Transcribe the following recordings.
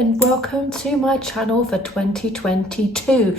and welcome to my channel for 2022.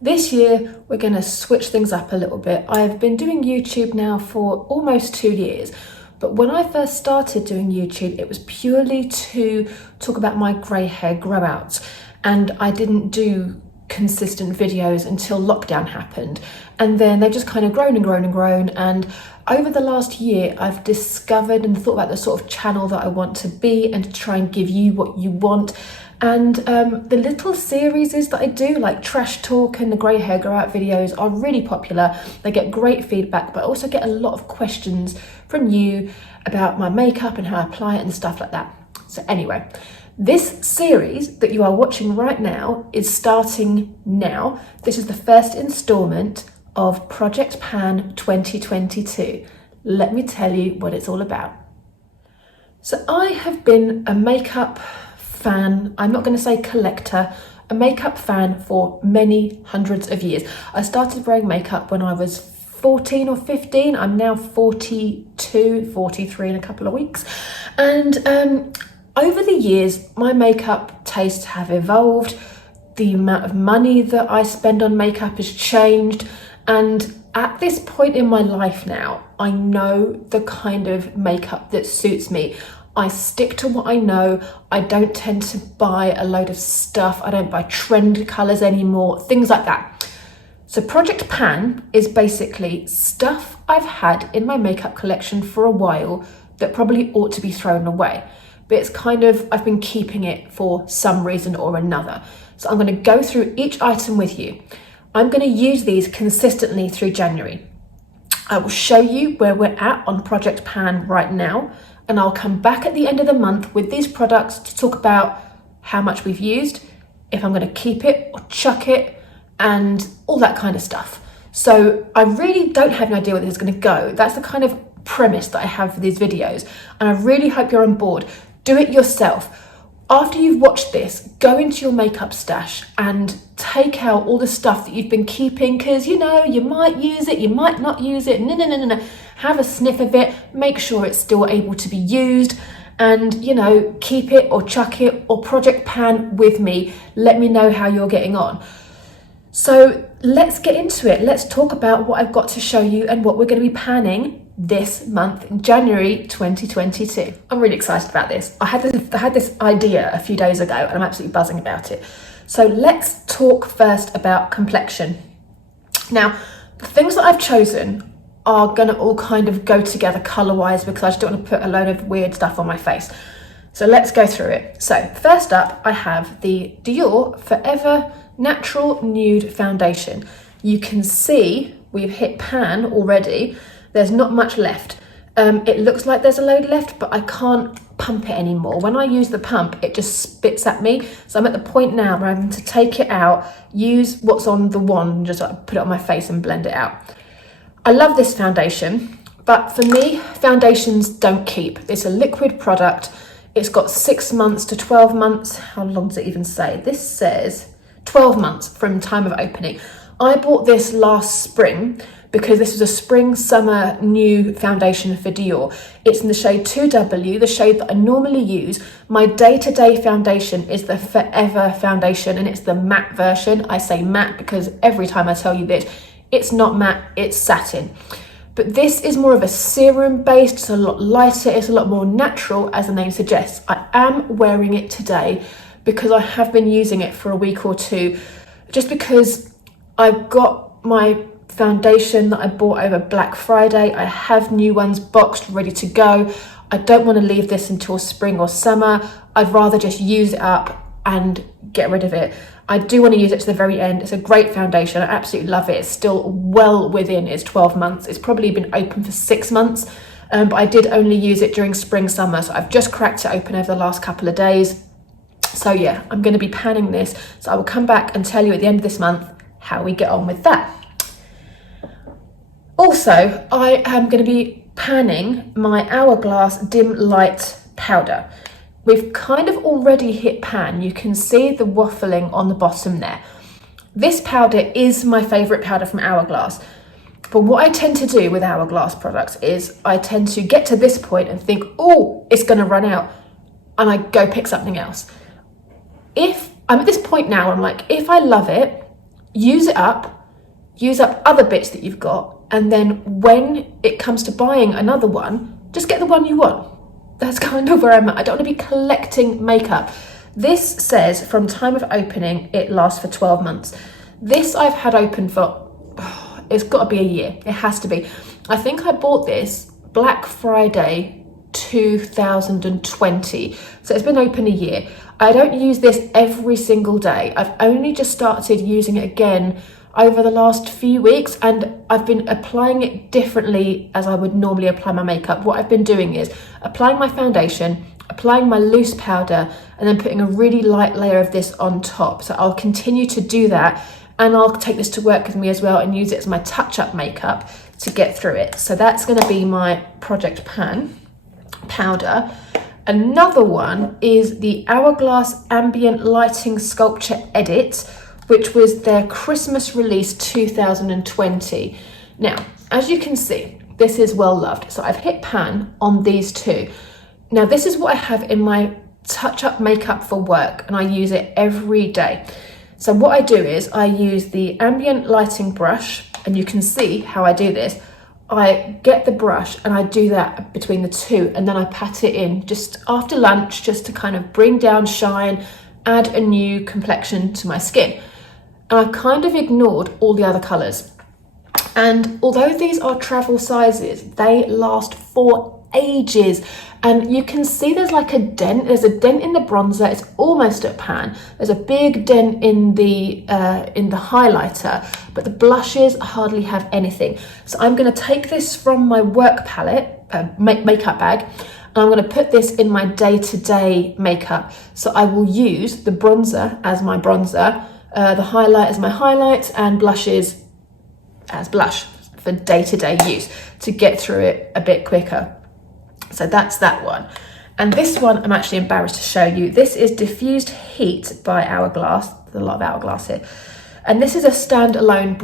This year we're going to switch things up a little bit. I've been doing YouTube now for almost 2 years, but when I first started doing YouTube it was purely to talk about my grey hair grow outs, and I didn't do consistent videos until lockdown happened, and then they've just kind of grown and grown and grown, and over the last year I've discovered and thought about the sort of channel that I want to be and to try and give you what you want. And the little series that I do, like trash talk and the grey hair grow out videos, are really popular. They get great feedback, but I also get a lot of questions from you about my makeup and how I apply it and stuff like that. So anyway, this series that you are watching right now is starting now. This is the first instalment of Project Pan 2022. Let me tell you what it's all about. So I have been a makeup fan, I'm not going to say collector, a makeup fan for many hundreds of years. I started wearing makeup when I was 14 or 15. I'm now 42, 43 in a couple of weeks. And over the years, my makeup tastes have evolved. The amount of money that I spend on makeup has changed. And at this point in my life now, I know the kind of makeup that suits me. I stick to what I know. I don't tend to buy a load of stuff. I don't buy trend colours anymore, things like that. So Project Pan is basically stuff I've had in my makeup collection for a while that probably ought to be thrown away. But it's kind of, I've been keeping it for some reason or another. So I'm going to go through each item with you. I'm going to use these consistently through January. I will show you where we're at on Project Pan right now, and I'll come back at the end of the month with these products to talk about how much we've used, if I'm going to keep it or chuck it, and all that kind of stuff. So I really don't have an idea where this is going to go. That's the kind of premise that I have for these videos, and I really hope you're on board. Do it yourself. After you've watched this, go into your makeup stash and take out all the stuff that you've been keeping, because you know, you might use it, you might not use it. No. Have a sniff of it, make sure it's still able to be used, and you know, keep it or chuck it or Project Pan with me. Let me know how you're getting on. So let's get into it. Let's talk about what I've got to show you and what we're going to be panning this month in January 2022. I'm really excited about this. I had this idea a few days ago and I'm absolutely buzzing about it. So let's talk first about Complexion. Now, the things that I've chosen are gonna all kind of go together color-wise because I just don't want to put a load of weird stuff on my face. So let's go through it. So first up, I have the Dior Forever Natural Nude Foundation. You can see we've hit pan already. There's not much left. It looks like there's a load left, but I can't pump it anymore. When I use the pump, it just spits at me. So I'm at the point now where I'm having to take it out, use what's on the wand, and just put it on my face and blend it out. I love this foundation, but for me, foundations don't keep. It's a liquid product. It's got 6 months to 12 months. How long does it even say? This says 12 months from time of opening. I bought this last spring because this was a spring summer new foundation for Dior. It's in the shade 2W, the shade that I normally use. My day-to-day foundation is the Forever foundation, and it's the matte version. I say matte because every time I tell you this, it's not matte, it's satin. But this is more of a serum based, it's a lot lighter, it's a lot more natural, as the name suggests. I am wearing it today because I have been using it for a week or two, just because I've got my foundation that I bought over Black Friday. I have new ones boxed, ready to go. I don't want to leave this until spring or summer. I'd rather just use it up and get rid of it. I do want to use it to the very end. It's a great foundation. I absolutely love it. It's still well within its 12 months. It's probably been open for 6 months, but I did only use it during spring, summer. So I've just cracked it open over the last couple of days. So yeah, I'm going to be panning this. So I will come back and tell you at the end of this month how we get on with that. Also, I am going to be panning my Hourglass Dim Light Powder. We've kind of already hit pan. You can see the waffling on the bottom there. This powder is my favourite powder from Hourglass. But what I tend to do with Hourglass products is I tend to get to this point and think, oh, it's going to run out. And I go pick something else. if I'm at this point now, I'm like, if I love it, use up other bits that you've got, and then when it comes to buying another one, just get the one you want. That's kind of where I'm at. I don't want to be collecting makeup. This says from time of opening, it lasts for 12 months. This I've had open for, it's got to be a year. It has to be. I think I bought this Black Friday 2020. So it's been open a year. I don't use this every single day. I've only just started using it again over the last few weeks, and I've been applying it differently as I would normally apply my makeup. What I've been doing is applying my foundation, applying my loose powder, and then putting a really light layer of this on top. So I'll continue to do that, and I'll take this to work with me as well and use it as my touch-up makeup to get through it. So that's going to be my Project Pan powder. Another one is the Hourglass Ambient Lighting Sculpture Edit, which was their Christmas release 2020. Now, as you can see, this is well loved. So I've hit pan on these two. Now, this is what I have in my touch-up makeup for work, and I use it every day. So what I do is I use the ambient lighting brush, and you can see how I do this. I get the brush and I do that between the two, and then I pat it in just after lunch, just to kind of bring down shine, add a new complexion to my skin. And I've kind of ignored all the other colours. And although these are travel sizes, they last for ages. And you can see there's like a dent. There's a dent in the bronzer. It's almost at pan. There's a big dent in the highlighter, but the blushes hardly have anything. So I'm going to take this from my work palette, makeup bag, and I'm going to put this in my day-to-day makeup. So I will use the bronzer as my bronzer, the highlight as my highlight, and blushes as blush for day-to-day use to get through it a bit quicker. So that's that one. And this one I'm actually embarrassed to show you. This is Diffused Heat by Hourglass. There's a lot of Hourglass here. And this is a standalone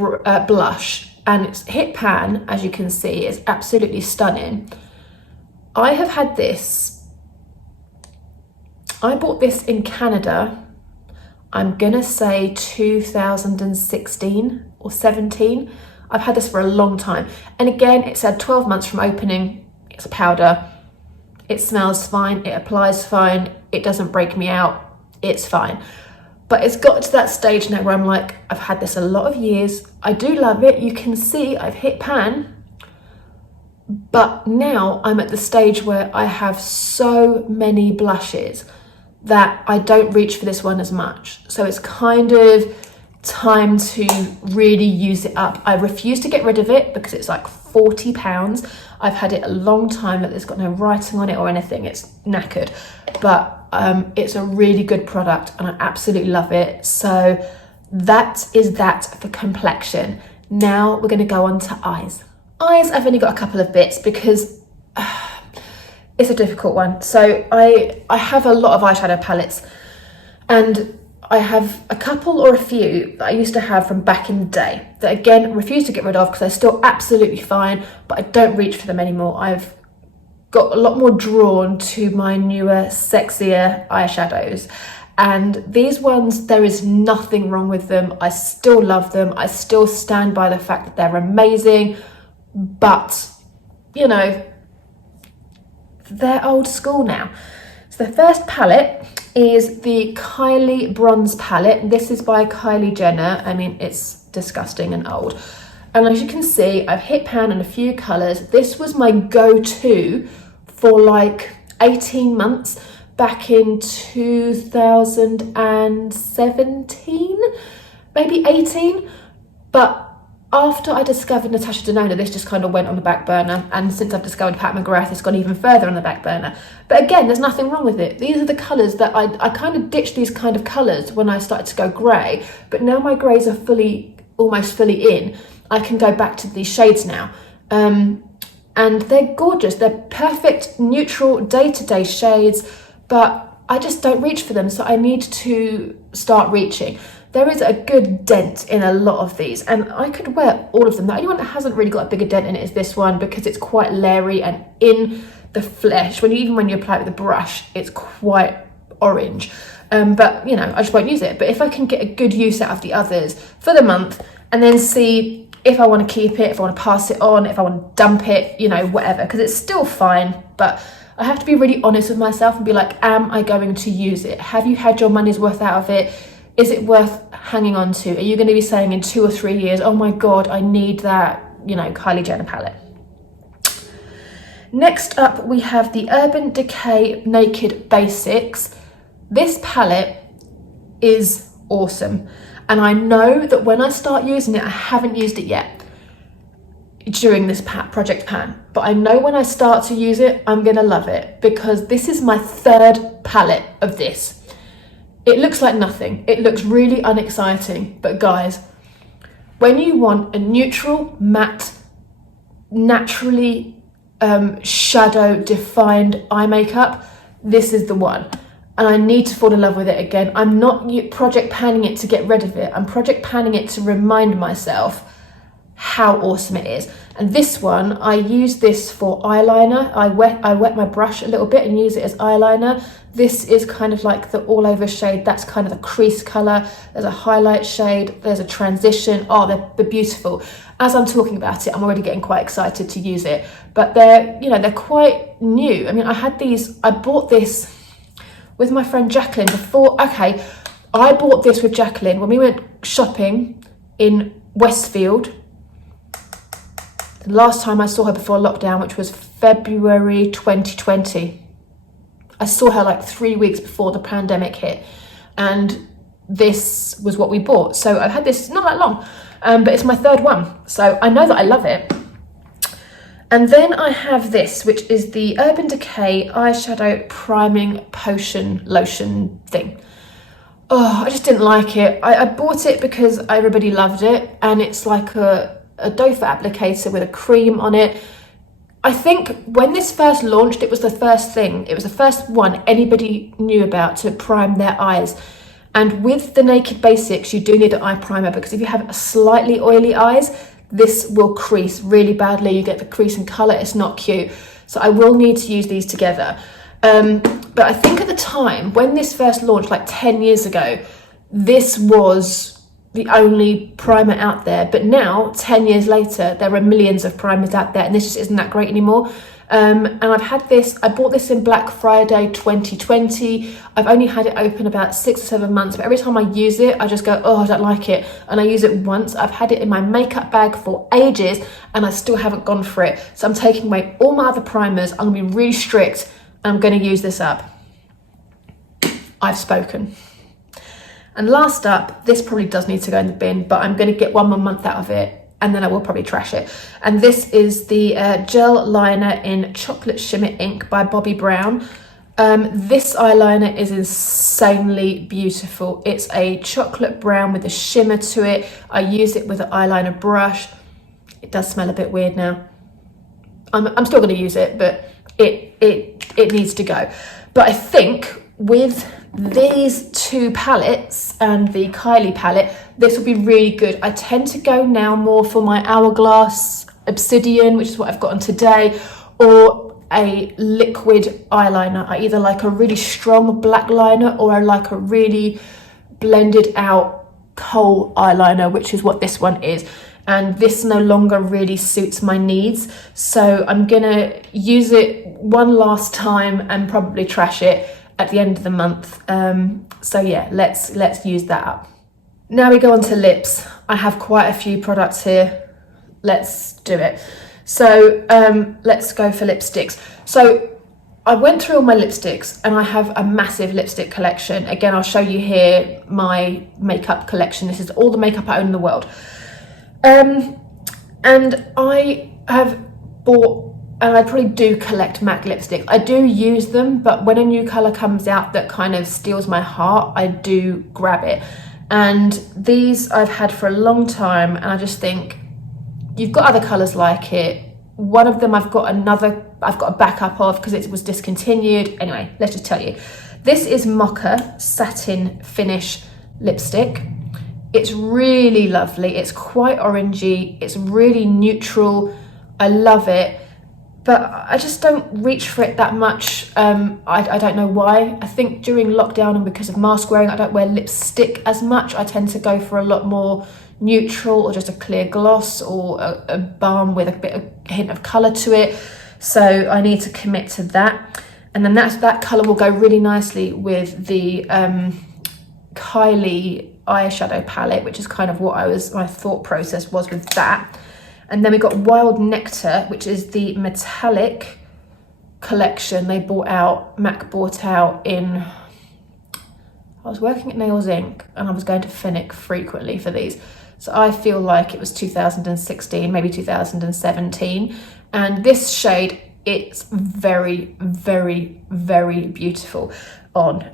blush, and it's hit pan, as you can see. It's absolutely stunning. I have had this. I bought this in Canada. I'm gonna say 2016 or 17. I've had this for a long time. And again, it said 12 months from opening. It's a powder. It smells fine, it applies fine, it doesn't break me out, it's fine. But it's got to that stage now where I'm like, I've had this a lot of years, I do love it, you can see I've hit pan, but now I'm at the stage where I have so many blushes that I don't reach for this one as much. So it's kind of time to really use it up. I refuse to get rid of it because it's like £40. I've had it a long time, but it's got no writing on it or anything. It's knackered, but it's a really good product and I absolutely love it. So that is that for complexion. Now we're going to go on to eyes. Eyes, I've only got a couple of bits because it's a difficult one. So I have a lot of eyeshadow palettes, and I have a couple or a few that I used to have from back in the day that again refuse to get rid of because they're still absolutely fine, but I don't reach for them anymore. I've got a lot more drawn to my newer, sexier eyeshadows, and these ones, there is nothing wrong with them. I still love them. I still stand by the fact that they're amazing, but you know, they're old school now. So the first palette is the Kylie bronze palette. This is by Kylie Jenner. I mean, it's disgusting and old. And as you can see, I've hit pan in a few colours. This was my go-to for like 18 months back in 2017, maybe 18. But after I discovered Natasha Denona, this just kind of went on the back burner. And since I've discovered Pat McGrath, it's gone even further on the back burner. But again, there's nothing wrong with it. These are the colours that I kind of ditched these kind of colours when I started to go grey. But now my greys are almost fully in. I can go back to these shades now. And they're gorgeous. They're perfect, neutral, day-to-day shades. But I just don't reach for them. So I need to start reaching. There is a good dent in a lot of these, and I could wear all of them. The only one that hasn't really got a bigger dent in it is this one because it's quite leery and in the flesh. Even when you apply it with a brush, it's quite orange. But you know, I just won't use it. But if I can get a good use out of the others for the month and then see if I want to keep it, if I want to pass it on, if I want to dump it, you know, whatever, because it's still fine, but I have to be really honest with myself and be like, am I going to use it? Have you had your money's worth out of it? Is it worth hanging on to? Are you going to be saying in 2 or 3 years, oh my God, I need that, you know, Kylie Jenner palette? Next up, we have the Urban Decay Naked Basics. This palette is awesome. And I know that when I start using it, I haven't used it yet during this project pan, but I know when I start to use it, I'm gonna love it, because this is my 3rd palette of this. It looks like nothing. It looks really unexciting, but guys, when you want a neutral, matte, naturally shadow defined eye makeup, this is the one. And I need to fall in love with it again. I'm not project panning it to get rid of it. I'm project panning it to remind myself how awesome it is. And this one, I use this for eyeliner. I wet my brush a little bit and use it as eyeliner. This is kind of like the all over shade. That's kind of the crease color. There's a highlight shade. There's a transition. Oh, they're beautiful. As I'm talking about it, I'm already getting quite excited to use it. But they're, you know, they're quite new. I mean, I bought this with my friend Jacqueline before. Okay, I bought this with Jacqueline when we went shopping in Westfield. The last time I saw her before lockdown, which was February 2020. I saw her like 3 weeks before the pandemic hit, and this was what we bought. So I've had this not that long, but it's my 3rd one. So I know that I love it. And then I have this, which is the Urban Decay Eyeshadow Priming Potion Lotion thing. Oh, I just didn't like it. I bought it because everybody loved it, and it's like a doe foot applicator with a cream on it. I think when this first launched, it was the first thing. It was the first one anybody knew about to prime their eyes. And with the Naked Basics, you do need an eye primer, because if you have slightly oily eyes, this will crease really badly. You get the crease in colour. It's not cute. So I will need to use these together. But I think at the time, when this first launched, like 10 years ago, this was the only primer out there. But now, 10 years later, there are millions of primers out there, and this just isn't that great anymore. And I've had this, I bought this in Black Friday 2020. I've only had it open about 6 or 7 months, but every time I use it, I just go, oh, I don't like it. And I use it once. I've had it in my makeup bag for ages, and I still haven't gone for it. So I'm taking away all my other primers. I'm gonna be really strict, and I'm gonna use this up. I've spoken. And last up, this probably does need to go in the bin, but I'm gonna get 1 more month out of it, and then I will probably trash it. And this is the gel liner in Chocolate Shimmer Ink by Bobbi Brown. This eyeliner is insanely beautiful. It's a chocolate brown with a shimmer to it. I use it with an eyeliner brush. It does smell a bit weird now. I'm still gonna use it, but it needs to go. But I think with these 2 palettes and the Kylie palette, this will be really good. I tend to go now more for my Hourglass Obsidian, which is what I've got on today, or a liquid eyeliner. I either like a really strong black liner, or I like a really blended out kohl eyeliner, which is what this one is. And this no longer really suits my needs, so I'm gonna use it one last time and probably trash it at the end of the month. So yeah, let's use that up. Now we go on to lips. I have quite a few products here. Let's do it. So let's go for lipsticks. So I went through all my lipsticks, and I have a massive lipstick collection. Again, I'll show you here my makeup collection. This is all the makeup I own in the world. And I have bought, and I probably do collect MAC lipsticks. I do use them, but when a new colour comes out that kind of steals my heart, I do grab it. And these I've had for a long time, and I just think, you've got other colours like it. One of them I've got a backup of because it was discontinued. Anyway, let's just tell you. This is Mocha Satin Finish Lipstick. It's really lovely. It's quite orangey. It's really neutral. I love it. but I just don't reach for it that much. I don't know why. I think during lockdown and because of mask wearing, I don't wear lipstick as much. I tend to go for a lot more neutral or just a clear gloss or a balm with a hint of colour to it. So I need to commit to that. And then that colour will go really nicely with the Kylie eyeshadow palette, which is kind of what my thought process was with that. And then we got Wild Nectar, which is the metallic collection MAC bought out in, I was working at Nails Inc. and I was going to Finnick frequently for these. So I feel like it was 2016, maybe 2017. And this shade, it's very, very, very beautiful on.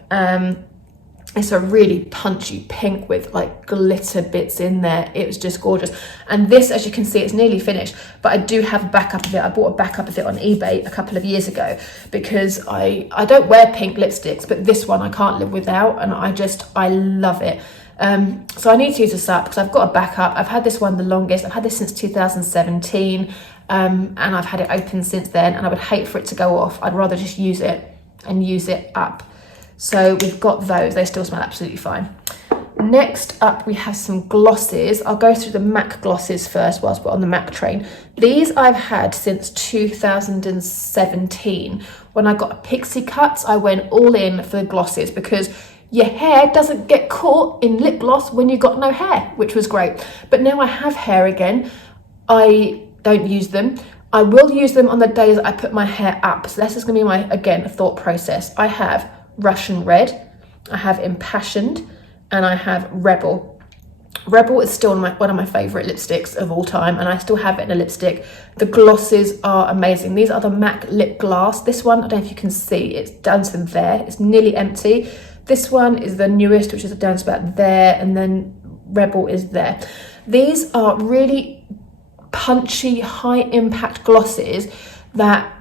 It's a really punchy pink with like glitter bits in there. It was just gorgeous. And this, as you can see, it's nearly finished, but I do have a backup of it. I bought a backup of it on eBay a couple of years ago because I don't wear pink lipsticks, but this one I can't live without, and I love it. So I need to use this up because I've got a backup. I've had this one the longest. I've had this since 2017, and I've had it open since then, and I would hate for it to go off. I'd rather just use it and use it up. So we've got those. They still smell absolutely fine. Next up, we have some glosses. I'll go through the MAC glosses first whilst we're on the MAC train. These I've had since 2017. When I got a pixie cut, I went all in for the glosses because your hair doesn't get caught in lip gloss when you've got no hair, which was great. But now I have hair again. I don't use them. I will use them on the days I put my hair up. So this is going to be my, again, thought process. I have Russian Red, I have Impassioned, and I have Rebel. Rebel is still one of my favourite lipsticks of all time, and I still have it in a lipstick. The glosses are amazing. These are the MAC Lipglass. This one, I don't know if you can see, it's down to there. It's nearly empty. This one is the newest, which is down to about there, and then Rebel is there. These are really punchy, high impact glosses that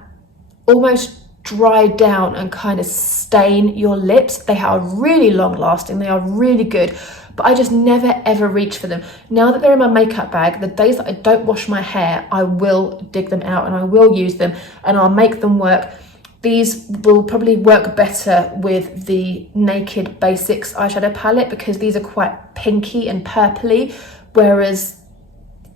almost dry down and kind of stain your lips. They are really long lasting, they are really good, but I just never ever reach for them. Now that they're in my makeup bag, the days that I don't wash my hair, I will dig them out and I will use them and I'll make them work. These will probably work better with the Naked Basics eyeshadow palette because these are quite pinky and purpley, whereas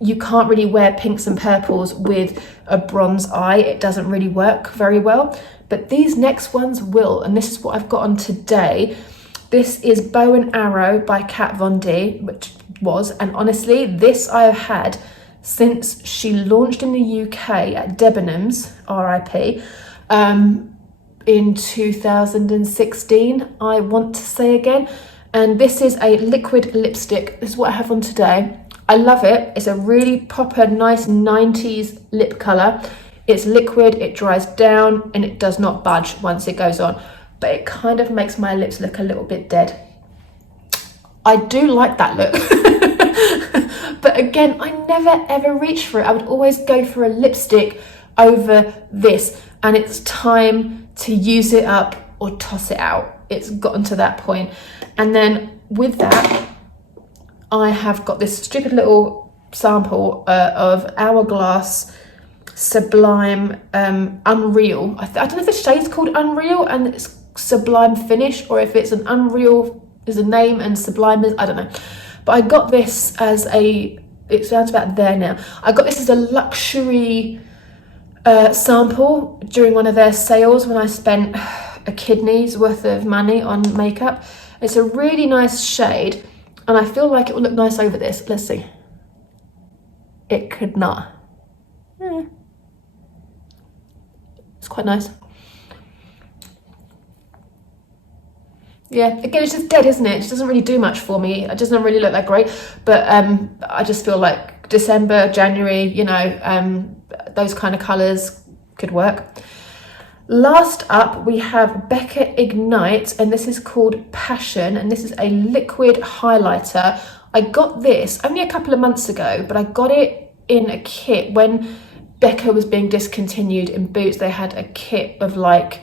you can't really wear pinks and purples with a bronze eye. It doesn't really work very well, but these next ones will, and this is what I've got on today. This is Bow and Arrow by Kat Von D, and honestly, this I have had since she launched in the UK at Debenhams, RIP, in 2016, I want to say again. And this is a liquid lipstick. This is what I have on today. I love it. It's a really proper, nice 90s lip colour. It's liquid, it dries down, and it does not budge once it goes on. But it kind of makes my lips look a little bit dead. I do like that look. But again, I never ever reach for it. I would always go for a lipstick over this. And it's time to use it up or toss it out. It's gotten to that point. And then with that, I have got this stupid little sample of Hourglass Sublime Unreal. I don't know if the shade's called Unreal and it's Sublime Finish, or if it's an Unreal is a name and Sublime is, I don't know. But I got this as it sounds about there now. I got this as a luxury sample during one of their sales when I spent a kidney's worth of money on makeup. It's a really nice shade. And I feel like it will look nice over this. Let's see. It could not. It's quite nice. Yeah, again, it's just dead, isn't it? It just doesn't really do much for me. It doesn't really look that great. But I just feel like December, January, you know, those kind of colours could work. Last up, we have Becca Ignite, and this is called Passion, and this is a liquid highlighter. I got this only a couple of months ago, but I got it in a kit when Becca was being discontinued in Boots. They had a kit of like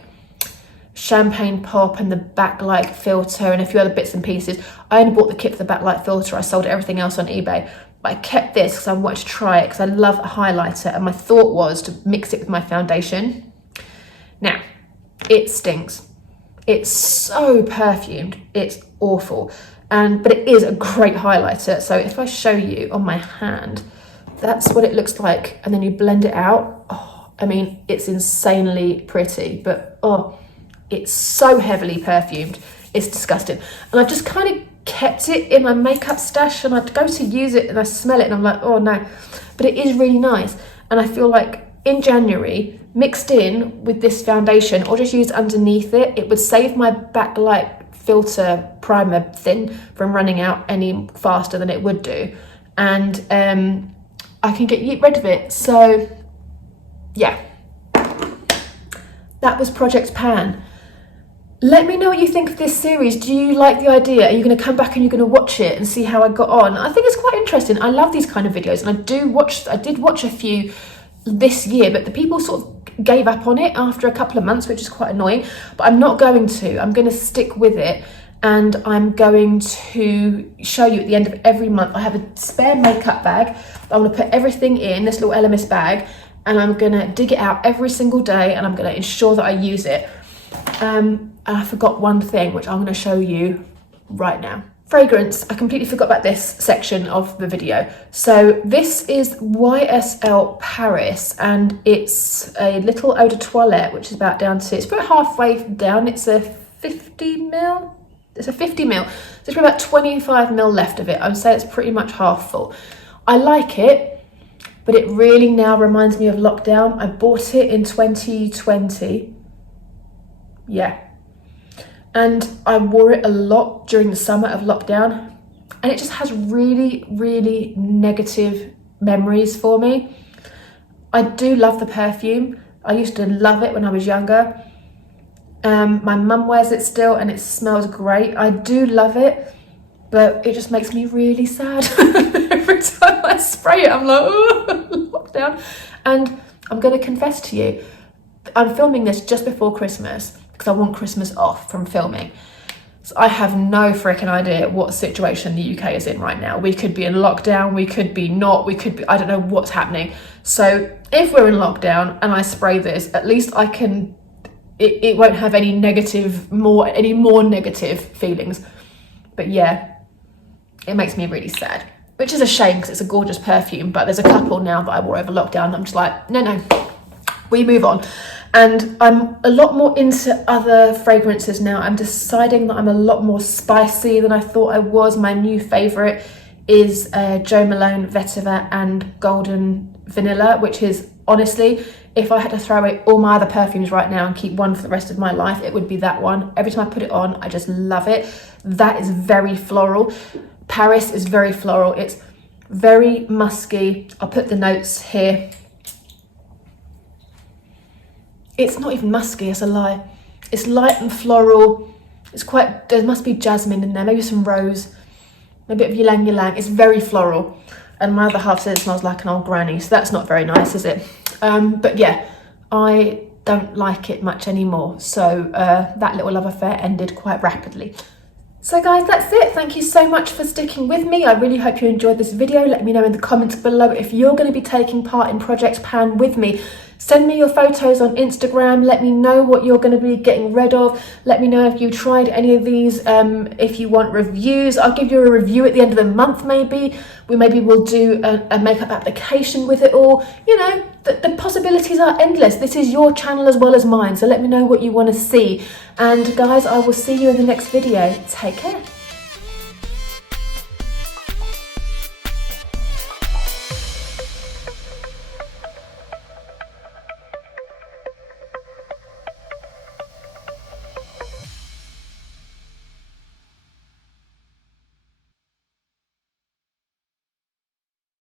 champagne pop and the backlight filter and a few other bits and pieces. I only bought the kit for the backlight filter. I sold everything else on eBay. but I kept this because I wanted to try it because I love a highlighter, and my thought was to mix it with my foundation. Now, it stinks. It's so perfumed, it's awful. But it is a great highlighter. So if I show you on my hand, that's what it looks like. And then you blend it out. Oh, I mean, it's insanely pretty, but oh, it's so heavily perfumed. It's disgusting. And I've just kind of kept it in my makeup stash, and I'd go to use it and I smell it and I'm like, oh no. But it is really nice. And I feel like in January, mixed in with this foundation or just used underneath it, it would save my backlight filter primer thing from running out any faster than it would do, and I can get rid of it. So yeah, that was Project Pan. Let me know what you think of this series. Do you like the idea? Are you going to come back and you're going to watch it and see how I got on? I think it's quite interesting. I love these kind of videos, and I did watch a few this year, but the people sort of gave up on it after a couple of months, which is quite annoying. But I'm not going to. I'm going to stick with it, and I'm going to show you at the end of every month. I have a spare makeup bag. I'm going to put everything in this little LMS bag, and I'm going to dig it out every single day, and I'm going to ensure that I use it. And I forgot one thing, which I'm going to show you right now. Fragrance, I completely forgot about this section of the video. So this is Ysl Paris, and it's a little eau de toilette, which is about down to, it's about halfway down. It's a 50ml. It's a 50ml. So there's about 25ml left of it. I would say it's pretty much half full. I like it, but it really now reminds me of lockdown. I bought it in 2020. Yeah. And I wore it a lot during the summer of lockdown, and it just has really, really negative memories for me. I do love the perfume. I used to love it when I was younger. My mum wears it still, and it smells great. I do love it, but it just makes me really sad. Every time I spray it, I'm like, oh, lockdown. And I'm going to confess to you, I'm filming this just before Christmas, because I want Christmas off from filming. So I have no freaking idea what situation the UK is in right now. We could be in lockdown, we could be not, we could be, I don't know what's happening. So if we're in lockdown and I spray this, at least I can, it won't have any more negative feelings. But yeah, it makes me really sad, which is a shame because it's a gorgeous perfume, but there's a couple now that I wore over lockdown and I'm just like, no, we move on. And I'm a lot more into other fragrances now. I'm deciding that I'm a lot more spicy than I thought I was. My new favourite is Jo Malone Vetiver and Golden Vanilla, which is, honestly, if I had to throw away all my other perfumes right now and keep one for the rest of my life, it would be that one. Every time I put it on, I just love it. That is very floral. Paris is very floral. It's very musky. I'll put the notes here. It's not even musky, it's a lie. It's light and floral. It's quite, there must be jasmine in there, maybe some rose, a bit of ylang ylang. It's very floral. And my other half says it smells like an old granny, so that's not very nice, is it? But yeah, I don't like it much anymore. So that little love affair ended quite rapidly. So guys, that's it. Thank you so much for sticking with me. I really hope you enjoyed this video. Let me know in the comments below if you're going to be taking part in Project Pan with me. Send me your photos on Instagram. Let me know what you're going to be getting rid of. Let me know if you tried any of these. If you want reviews, I'll give you a review at the end of the month maybe. Maybe we'll do a makeup application with it all. You know, the possibilities are endless. This is your channel as well as mine. So let me know what you want to see. And guys, I will see you in the next video. Take care.